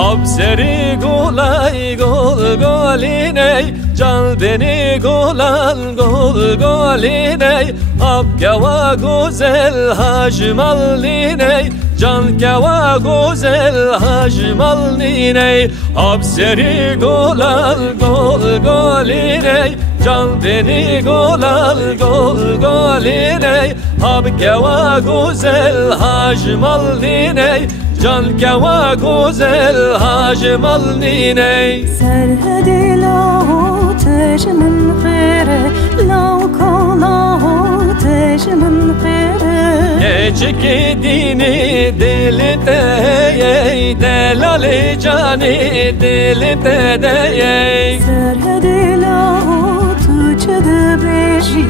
Habseri golay gol goliney, can beni golal gol goliney. Ab keva güzel hacmal niney, can keva güzel hacmal niney. Habseri golal gol goliney, can beni golal gol goliney. Ab keva güzel hacmal niney, can keva güzel hacmal niney. Serhedi lahu tejmin khire, lau kolahu tejmin khire. Geçki dini dilte yey, delali cani dilte deyey. Serhedi lahu tuçede beji,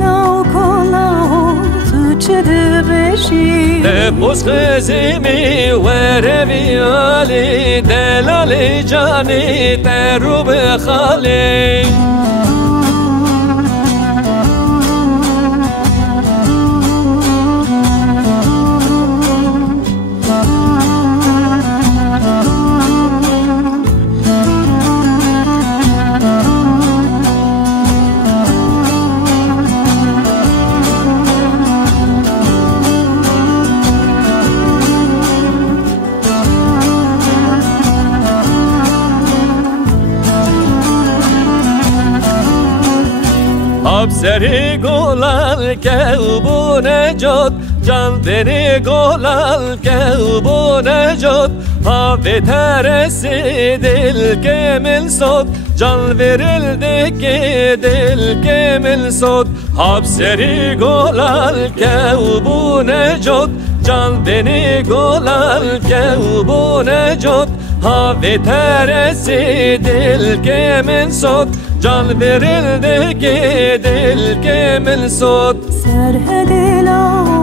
lau kolahu tuçede beji. Tepus kızimi verevi ali, delali cani terube khali. Habseri golal kevbu necat, can beni golal kevbu necat. Havi teresi dil kemil sot, can verildi ki dil kemil sot. Habseri golal kevbu necat, can beni golal kevbu necat. Havi teresi dil kemil sot, can verildi ki dil kemil sot. Serhedi lahu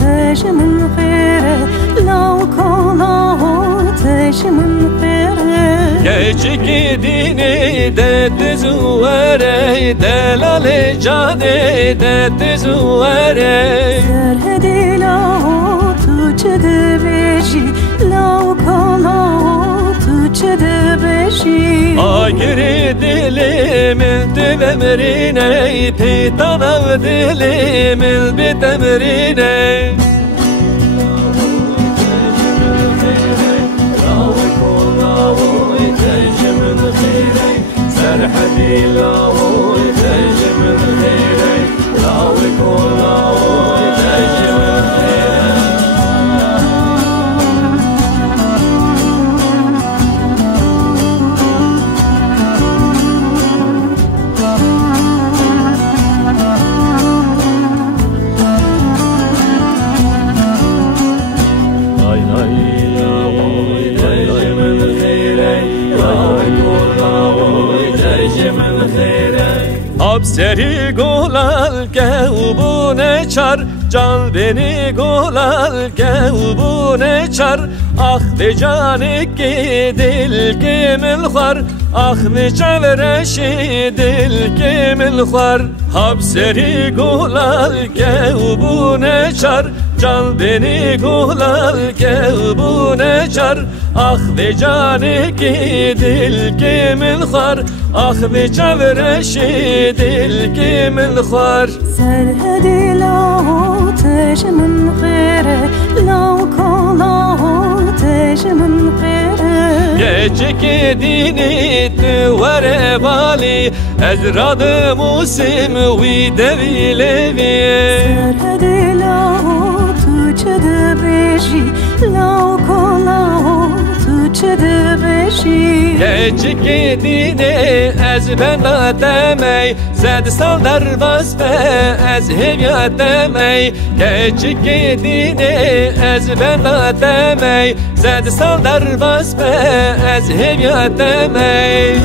tejmin khire, lau kolahu tejmin khire. Geçki dini de tezuvere, delali cani de tezuvere. Serhedi lahu tuçede beji, lau kolahu tuçede beji. Agiri dilimin tüvemrine, pitanav dilimin bitemrine. Serhedi lahu tejmin khire, lawi kolahu tejmin khire. Ay ay lawi tejmin khire, lawi kolahu tejmin khire. Habseri golal kevbu neçar, can beni golal kevbu neçar. Ah ve canik ki dil kimil khar, ah ve çevreşi dil kimil khar. Habseri golal kevbu neçar, can beni golal kevbu neçar. Ah ve canik ki dil kimil khar, ah ve çevreşi dil kimil khar. Serhedi lahu tejmin khire, lau kolahu tejmin khire. Geçki dini tüvere vali, ezradı musim vi devilevi. Serhedi lahu tuçede beji, lau kolahu tuçede beji. Geçki dini ez ben demey, zed saldar basbe ez hevya demey. Geçki dini ez ben demey, zed saldar basbe ez hevya demey.